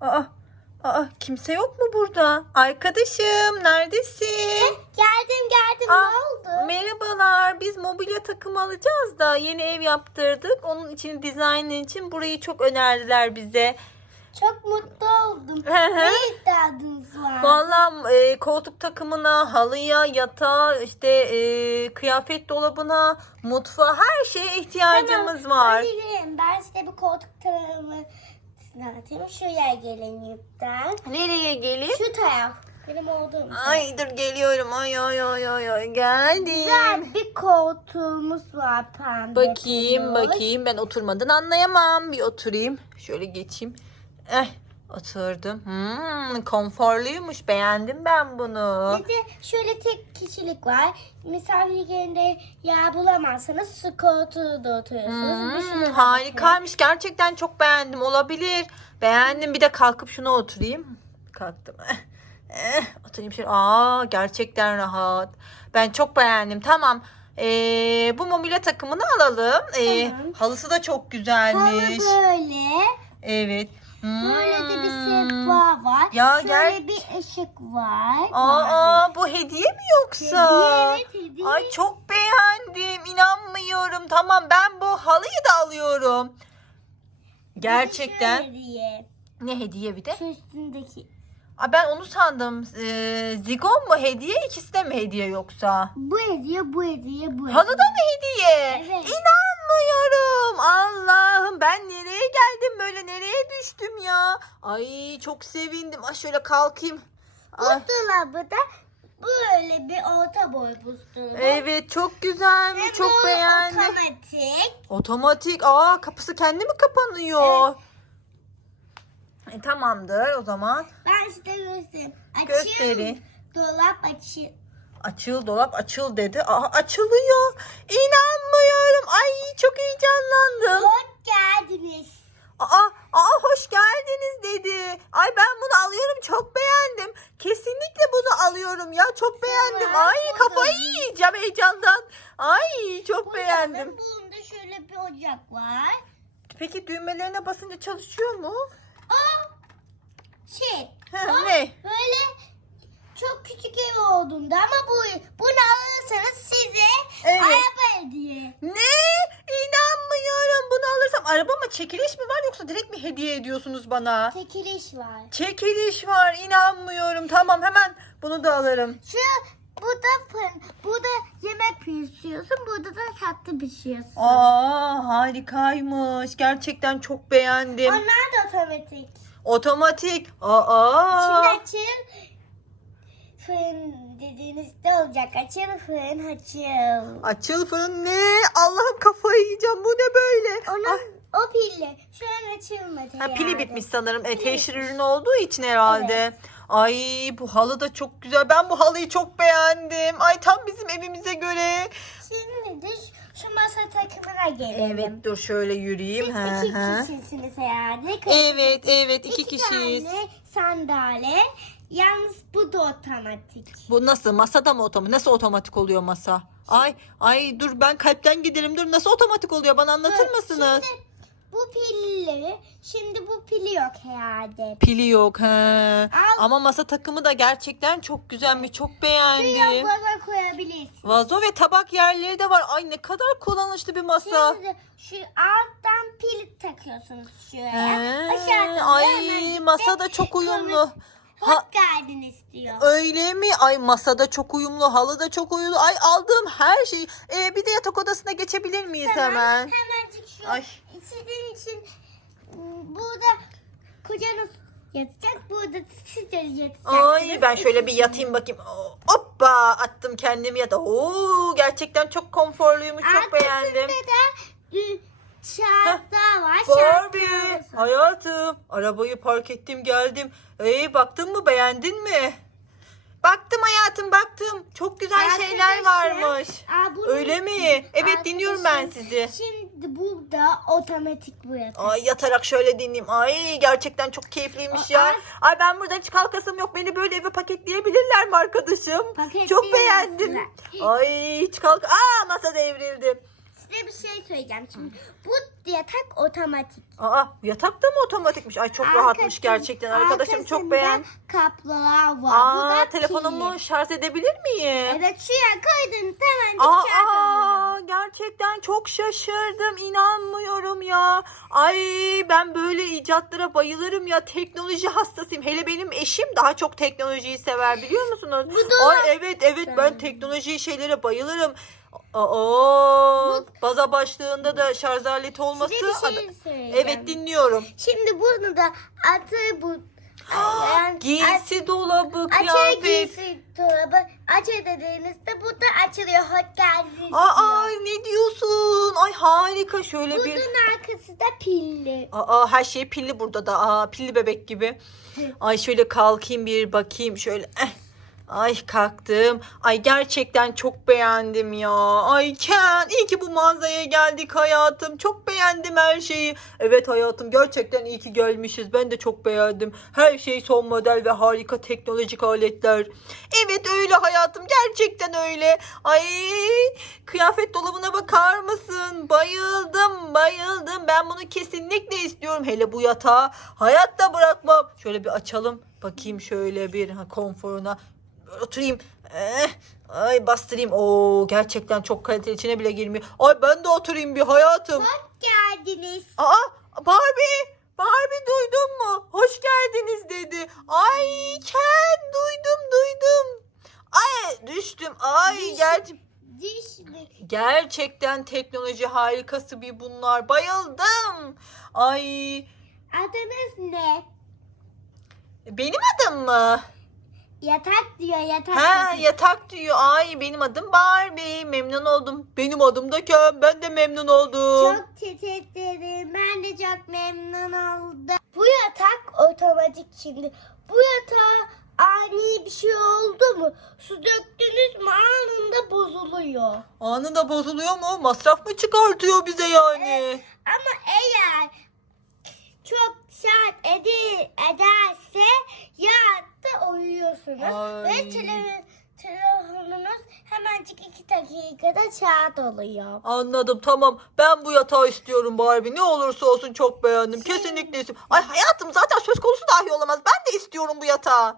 Aa, aa kimse yok mu burada? Arkadaşım neredesin? Geldim geldim Aa, ne oldu? Merhabalar. Biz mobilya takımı alacağız da yeni ev yaptırdık. Onun için dizayn için burayı çok önerdiler bize. Çok mutlu oldum. Hı hı. ne iddiadınız var? Vallahi e, koltuk takımına, halıya, yatağa, işte e, kıyafet dolabına, mutfağa her şeye ihtiyacımız var. Hadi ben size bir koltuk tarafımı anlatayım. Şuraya gelin lütfen. Nereye geleyim? Şu taraf. Benim olduğum. Ay dur geliyorum. Ay ay ay ay ay geldim. Güzel bir koltuğumuz var pembe. Bakayım bakayım ben oturmadan anlayamam. Bir oturayım. Şöyle geçeyim. Eh oturdum. Hmm, konforluymuş. Beğendim ben bunu. Bir de şöyle tek kişilik var. Misafir gelinde yer bulamazsanız koltuğu da oturuyorsunuz. Bir Hmm, bakın. harikaymış. Gerçekten çok beğendim. Olabilir. Beğendim. Bir de kalkıp şuna oturayım. Kalktım. Eh, oturayım şöyle. Aa, gerçekten rahat. Ben çok beğendim. Tamam. Ee, bu mobilya takımını alalım. Ee, Tamam. halısı da çok Halı güzelmiş. böyle. Evet. Böyle de bir Hmm. sehpa var. Ya Şöyle gel- bir ışık var. Aa, bu hediye mi yoksa? Hediye, evet, hediye. Ay çok beğendim. İnanmıyorum. Tamam ben bu halıyı da alıyorum. Bir de Gerçekten. şöyle diye. Ne hediye bir de? Şu üstündeki. Aa, ben onu sandım. Ee, zigon mu hediye? İkisi de mi hediye yoksa? Bu hediye, bu hediye, bu hediye. Halı da mı hediye? Evet. İnanmıyorum. Allah'ım ben nereye geldim böyle nereye düştüm ya? Ay çok sevindim. Ay şöyle kalkayım. Ay, Buzdolabı da böyle bir orta boy buzdolabı. evet çok güzelmiş. Ve Çok bu beğendim. Otomatik. Otomatik. Aa kapısı kendi mi kapanıyor? E, tamamdır o zaman. Ben size göstereyim. Açıyorum. Gösterin. Dolap açı. Açıl dolap açıl dedi. Aa açılıyor. İnanmıyorum. Ay çok heyecanlandım. Hoş geldiniz. Aa, aa hoş geldiniz dedi. Ay ben bunu alıyorum çok beğendim. Kesinlikle bunu alıyorum ya çok beğendim. Ay kafayı yiyeceğim heyecandan. Ay çok Burada beğendim. da Bunda şöyle bir ocak var. Peki düğmelerine basınca çalışıyor mu? Aa, şey. Ha, ne? Böyle çok küçük ev olduğunda ama bu bunu alırsanız size Evet. araba hediye. Ne? İnanmıyorum. Bunu alırsam araba mı çekiliş mi var yoksa direkt mi hediye ediyorsunuz bana? Çekiliş var. Çekiliş var. İnanmıyorum. Tamam hemen bunu da alırım. Şu burada fırın, burada yemek pişiriyorsun, burada da tatlı pişiriyorsun. Aa harikaymış. Gerçekten çok beğendim. Onlar da otomatik. Otomatik. Aa. Şimdi açıl. Fırın dediğinizde olacak. Açıl fırın açıl. Açıl fırın ne? Allah'ım kafayı yiyeceğim. Bu ne böyle? Onun o pilli. Şu an açılmadı. Ha, pili herhalde. bitmiş sanırım. E, Pili teşhir ürünü olduğu için herhalde. Evet. Ay bu halı da çok güzel. Ben bu halıyı çok beğendim. Ay tam bizim evimize göre. Şimdi de şu, masa takımına gelelim. Evet dur şöyle yürüyeyim. Siz Hı iki hı. kişisiniz herhalde. Evet evet iki, İki kişiyiz. tane sandalye. Yalnız bu da otomatik. Bu nasıl? Masada mı otomatik? Nasıl otomatik oluyor masa? Ay ay dur ben kalpten giderim. Dur nasıl otomatik oluyor? Bana anlatır Dur, mısınız? Şimdi bu pilli. Şimdi bu pili yok herhalde. Pili yok. He. Al. Ama masa takımı da gerçekten çok güzelmiş. Çok Şuraya beğendim. vaza koyabilirsin. Vazo ve tabak yerleri de var. Ay ne kadar kullanışlı bir masa. Şimdi şu alttan pil takıyorsunuz şuraya. He. Aşağıdan Ay masa da çok uyumlu. Hoş geldin istiyor. öyle mi? Ay masada çok uyumlu, halı da çok uyumlu. Ay aldığım her şey. Ee, bir de yatak odasına geçebilir miyiz hemen? Hemencik şu. Ay. Sizin için m, burada kocanız yatacak. Burada siz de yatacaksınız. Ay ben şöyle bir yatayım bakayım. Oo, Hoppa attım kendimi yatağa. Oo gerçekten çok konforluymuş. Çok beğendim. Arkasında da ü, şartlar var. Barbie hayatım arabayı park ettim geldim. Hey baktın mı beğendin mi? Baktım hayatım baktım. Çok güzel şeyler Arkadaşım, varmış. aa, bunun- Öyle mi? Evet dinliyorum ben Arkadaşım, sizi. Şimdi burada otomatik bu yatak. Ay yatarak şöyle dinleyeyim. Ay gerçekten çok keyifliymiş ya. Ay. Ay ben buradan hiç kalkasım yok. Beni böyle eve paketleyebilirler mi arkadaşım? Çok beğendim. Ay hiç kalk. Aa masa devrildi. Size bir şey söyleyeceğim şimdi. Bu yatak otomatik. Aa yatak da mı otomatikmiş? Ay çok rahatmış Arkasın- gerçekten. Arkadaşım çok arkasında beğen. Kaplılar var. Bu Aa da telefonumu pil. şarj edebilir miyim? Evet şuraya koydun hemen alıyor. Aa gerçekten çok şaşırdım. İnanmıyorum ya. Ay ben böyle icatlara bayılırım ya. Teknoloji hastasıyım. Hele benim eşim daha çok teknolojiyi sever biliyor musunuz? Bu da- Ay evet evet ben teknoloji şeylere bayılırım. Aa, baza başlığında da şarj aleti olması. Size bir şey söyleyeceğim. Evet dinliyorum. Şimdi bunu da atı bu. Yani Giysi dolabı, Açı kıyafet. giysi dolabı aç dediğinizde bu da açılıyor. Hoş geldiniz Aa diyor. ne diyorsun? Ay harika şöyle bir. Bunun arkası da pilli. Aa her şey pilli burada da. Aa pilli bebek gibi. Ay şöyle kalkayım bir bakayım şöyle. Eh. Ay kalktım. Ay gerçekten çok beğendim ya. Ay Ken iyi ki bu mağazaya geldik hayatım. Çok beğendim her şeyi. Evet hayatım gerçekten iyi ki gelmişiz. Ben de çok beğendim. Her şey son model ve harika teknolojik aletler. Evet öyle hayatım gerçekten öyle. Ay kıyafet dolabına bakar mısın? Bayıldım bayıldım. Ben bunu kesinlikle istiyorum. Hele bu yatağı hayatta bırakmam. Şöyle bir açalım. Bakayım şöyle bir ha, konforuna. Oturayım. Eh, ay bastırayım. Oo gerçekten çok kaliteli içine bile girmiyor. Ay ben de oturayım bir hayatım. Geldiniz. Aa Barbie. Barbie duydun mu? Hoş geldiniz dedi. Ay Ken duydum duydum. Ay düştüm. Ay gerçekten. Diş mi? Gerçekten teknoloji harikası bir bunlar. Bayıldım. Ay Adınız ne? benim adım mı? Yatak diyor yatak. Ha yatak diyor. Ay benim adım Barbie. Memnun oldum. Benim adım da Ken. Ben de memnun oldum. Çok ederim. Ben de çok memnun oldum. Bu yatak otomatik şimdi. Bu yatağa ani bir şey oldu mu? Su döktünüz mü anında bozuluyor. Anında bozuluyor mu? Masraf mı çıkartıyor bize yani? Ama eğer çok saat edi, ederse yatta uyuyorsunuz. Ay. Ve tele, telefonunuz hemencik iki dakikada saat oluyor. Anladım tamam. Ben bu yatağı istiyorum Barbie. Ne olursa olsun çok beğendim. Kesinlikle istiyorum. Ay hayatım zaten söz konusu dahi olamaz. Ben de istiyorum bu yatağı.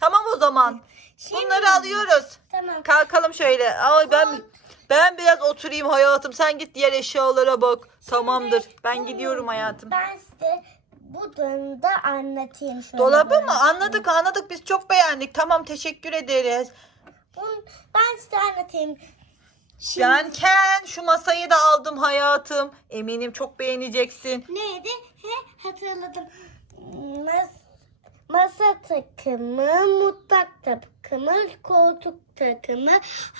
Tamam o zaman. Şimdi- Bunları alıyoruz. Tamam. Kalkalım şöyle. Ay ben ben biraz oturayım hayatım. Sen git diğer eşyalara bak. Tamamdır. Ben gidiyorum hayatım. Ben size bu da anlatayım şöyle. Dolabı mı? Anladık anladık. Biz çok beğendik. Tamam teşekkür ederiz. Bunu ben size anlatayım. Şimdi Ben Ken şu masayı da aldım hayatım. Eminim çok beğeneceksin. neydi? He hatırladım. Mas masa takımı, mutfak takımı, koltuk takımı,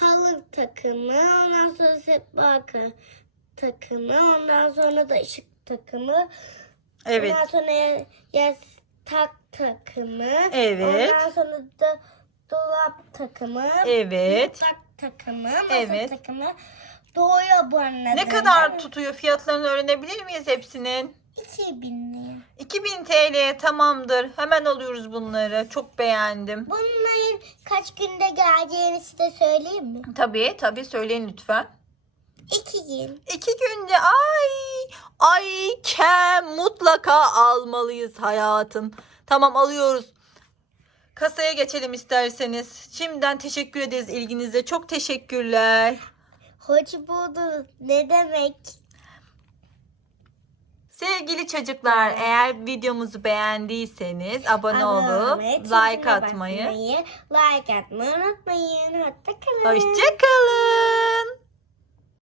halı takımı, ondan sonra sehpa takımı, ondan sonra da ışık takımı, Evet. ondan sonra ya- yatak takımı, Evet. ondan sonra da dolap takımı, Evet. Mutfak takımı, masa Evet. takımı. Doğuyor bu. Ne kadar tutuyor? Fiyatlarını öğrenebilir miyiz hepsinin? 2000 lira. 2000 TL tamamdır. Hemen alıyoruz bunları. Çok beğendim. Bunların kaç günde geleceğini size söyleyeyim mi? Tabii tabii söyleyin lütfen. İki gün. İki günde ay ay kem mutlaka almalıyız hayatım. Tamam alıyoruz. Kasaya geçelim isterseniz. Şimdiden teşekkür ederiz ilginize. Çok teşekkürler. Hoş bulduk. Ne demek? Sevgili çocuklar eğer videomuzu beğendiyseniz abone olup like atmayı. basmayı, like atmayı unutmayın. Hoşçakalın. Hoşçakalın.